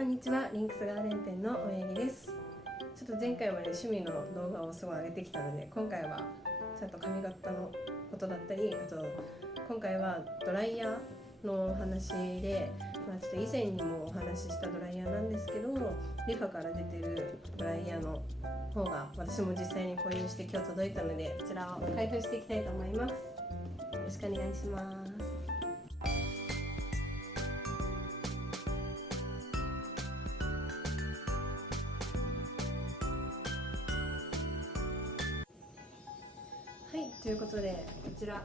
こんにちは。リンクスガーデン店のおやりです。ちょっと前回まで趣味の動画をすごい上げてきたので、今回はちゃんと髪型のことだったり、あと今回はドライヤーのお話で、ちょっと以前にもお話ししたドライヤーなんですけど、リファから出てるドライヤーの方が私も実際に購入して今日届いたので、こちらを開封していきたいと思います。よろしくお願いします。はい、ということでこちら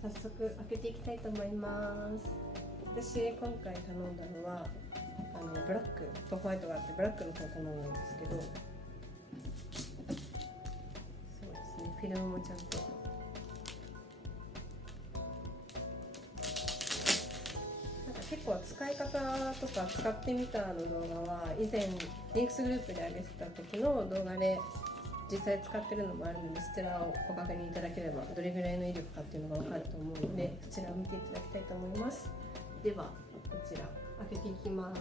早速開けていきたいと思います。私今回頼んだのはブラックとホワイトがあって、ブラックの方頼んだんですけど、そうですね、フィルムもちゃんと結構使い方とか使ってみたの動画は以前リンクスグループで上げてた時の動画で実際使ってるのもあるので、そちらをご確認いただければどれぐらいの威力かっていうのが分かると思うので、そちらを見ていただきたいと思います。ではこちら開けていきます。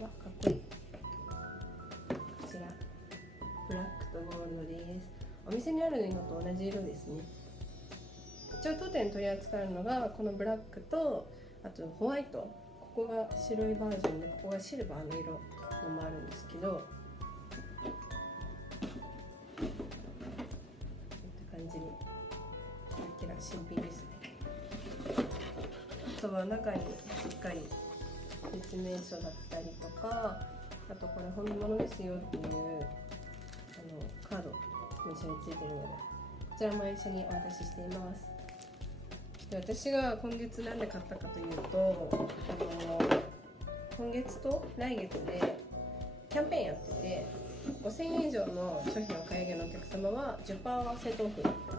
わ、かっこいい。こちらブラックとゴールドです。お店にあるのと同じ色ですね。一応当店取り扱うのがこのブラックと、あとホワイト、ここが白いバージョンでここがシルバーの色のもあるんですけど、こういった感じにキラキラ新品ですね。あとは中にしっかり説明書だったりとか、あとこれ本物ですよっていうカードも一緒についているので、こちらも一緒にお渡ししています。で、私が今月なんで買ったかというと、今月と来月でキャンペーンやってて、5000円以上の商品をお買い上げのお客様は 10% オフ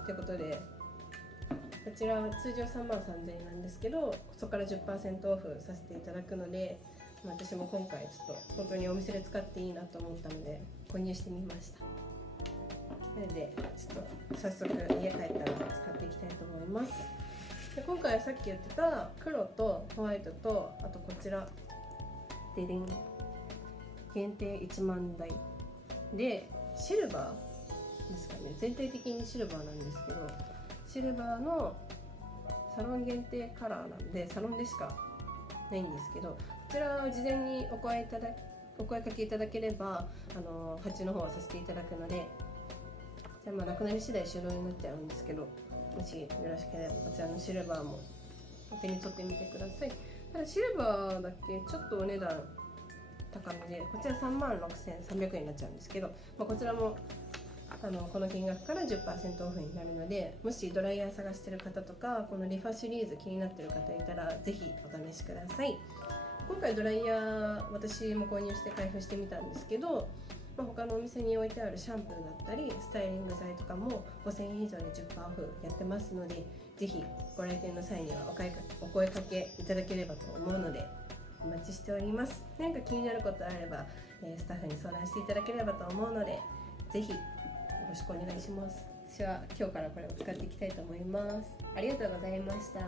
ということで、こちらは通常3万3000円なんですけど、そこから 10% オフさせていただくので、私も今回ちょっと本当にお店で使っていいなと思ったので購入してみました。なのでちょっと早速家帰ったら使っていきたいと思います。で、今回はさっき言ってた黒とホワイトと、あとこちらででん、限定1万台でシルバーですかね。全体的にシルバーなんですけど、シルバーのサロン限定カラーなんでサロンでしかないんですけど、こちらは事前にお声かけいただければ発注の方はさせていただくので、じゃあなくなり次第終了になっちゃうんですけど、もしよろしければこちらのシルバーもお手に取ってみてください。ただシルバーだけちょっとお値段高めで、こちら36,300円になっちゃうんですけど、こちらもこの金額から 10% オフになるので、もしドライヤー探してる方とか、このリファシリーズ気になってる方いたらぜひお試しください。今回ドライヤー私も購入して開封してみたんですけど、他のお店に置いてあるシャンプーだったりスタイリング剤とかも5000円以上で 10% オフやってますので、ぜひご来店の際にはお声かけいただければと思うのでお待ちしております。何か気になることあればスタッフに相談していただければと思うので、ぜひよろしくお願いします。私は今日からこれを使っていきたいと思います。ありがとうございました。